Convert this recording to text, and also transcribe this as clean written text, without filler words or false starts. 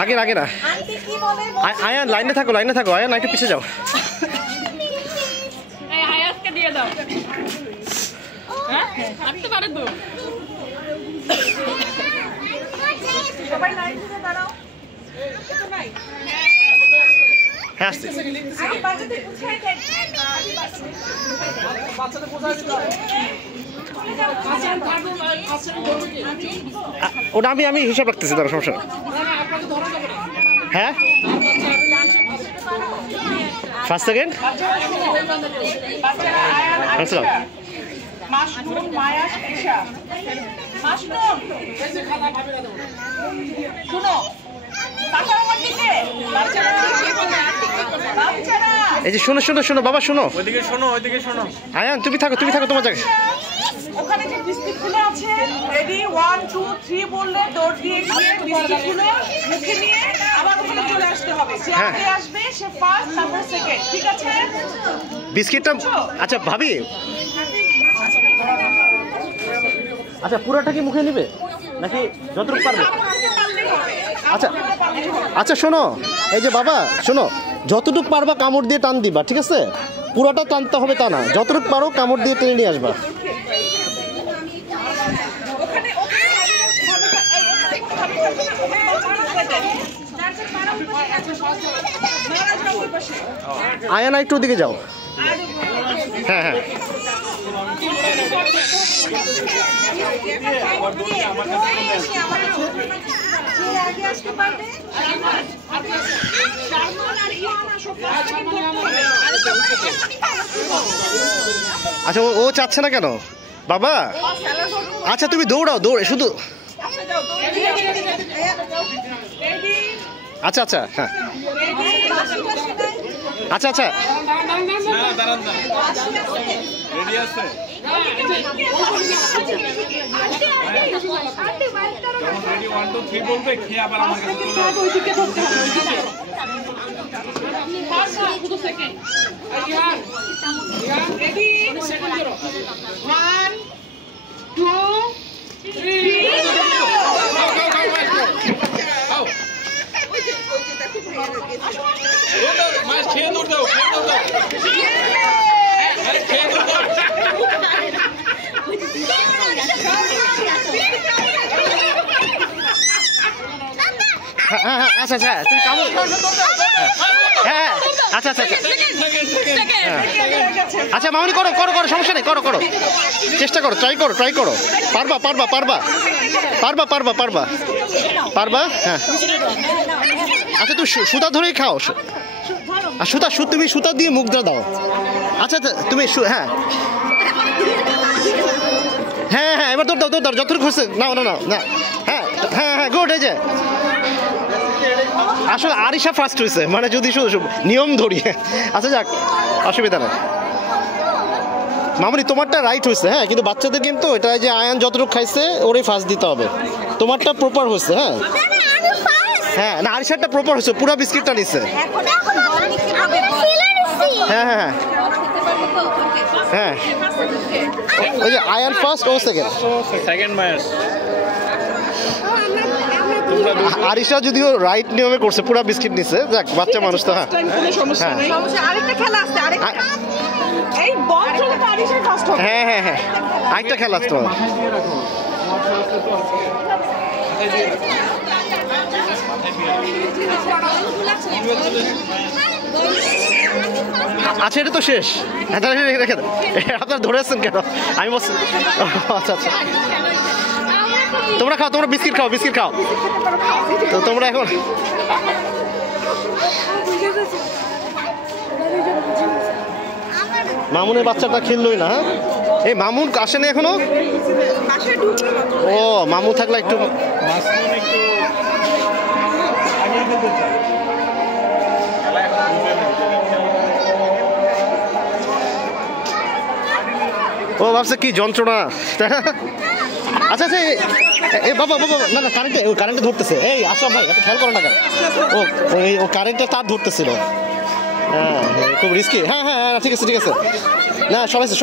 আগে আগে না আয়ান লাইনে থাকো আয়ান একটু পিছিয়ে যাও আয়াতকে দিয়ে দাও হ্যাঁ হাঁটতে পারে তো সবাই লাইন ধরে দাঁড়াও এটা ভাই হ্যাঁ আসছে আগে বাচ্চাদের বুঝাই দেন বাচ্চাদের বুঝাই দিতে ওটা আমি হিসাব রাখতেছি দাঁড়া সমস্যা হ্যাঁ ফার্স্ট সেকেন্ড আসসালাম মাশরুম মায়া ঈশা মাশরুম শুনো এই যে শোনো বাবা শোনো ওইদিকে শোনো আয়ান তুমি থাকো তোমার জায়গায় ওখানে যে বিস্কিটগুলো আছে রেডি 1 2 3 বললে দৌড় দিয়ে গিয়ে বিস্কিটগুলো মুখে নিয়ে আবার ওখানে চলে আসতে হবে যে আগে আসবে সে ফার্স্ট তারপর সেকেন্ড ঠিক আছে বিস্কিটটা আচ্ছা ভাবি আচ্ছা পুরোটা কি মুখে নেবে নাকি যতটুকু পারবে আচ্ছা শোনো এই যে বাবা শোনো যতটুকু পারবা কামড় দিয়ে টান দিবা ঠিক আছে পুরোটা টানতে হবে তা না যতটুকু পারো কামড় দিয়ে টেনে নিয়ে আসবা আয়ানা একটু ওদিকে যাও হ্যাঁ আচ্ছা ও চাচ্ছে না কেন বাবা আচ্ছা তুমি দৌড়াও শুধু আচ্ছা হ্যাঁ আচ্ছা আচ্ছা তুমি কামড় হ্যাঁ আচ্ছা আচ্ছা মামনি করো সমস্যা নেই করো চেষ্টা করো ট্রাই করো পারবা হ্যাঁ আচ্ছা তুমি সুতা ধরেই খাও আর তুমি সুতা দিয়ে মুখটা দাও আচ্ছা তুমি হ্যাঁ এবার দৌড় দাও যতটুকু হচ্ছে না হ্যাঁ গুড এই যে আসলে আরিশা ফার্স্ট হয়েছে মানে যদি শুধু নিয়ম ধরি আচ্ছা যাক অসুবিধা নেই মামনি তোমারটা রাইট হয়েছে হ্যাঁ কিন্তু বাচ্চাদের কিন্তু এটা যে আয়ান যতটুকু খাইছে ওরই ফার্স্ট দিতে হবে তোমারটা প্রপার হয়েছে হ্যাঁ না আরিশারটা প্রপার হয়েছে পুরো বিস্কিটটা নিচ্ছে হ্যাঁ ওই যে আয়ান ফার্স্ট ও সেকেন্ড আরিশা যদিও রাইট নিয়মে করছে পুরো বিস্কিট নিচ্ছে যাক বাচ্চা মানুষ তো হ্যাঁ আরেকটা খেলা আসতো আচ্ছা এটা তো শেষ আপনারা ধরেছেন কেন আমি আচ্ছা তোমরা খাও তোমরা বিস্কিট খাও তো তোমরা এখন মামুনের বাচ্চাটা খেললোই না হ্যাঁ এই মামুন আসেনি এখনো ও মামু থাকলে একটু ও ভাবছে কি যন্ত্রণা আচ্ছা এ বাবা না কারেন্টে ধরতেছে এই আশরাফ ভাই আপনি খেয়াল করো না কেন ও কারেন্টটা তার ধরতেছিল হ্যাঁ খুব রিস্কি হ্যাঁ ঠিক আছে না সরাইছে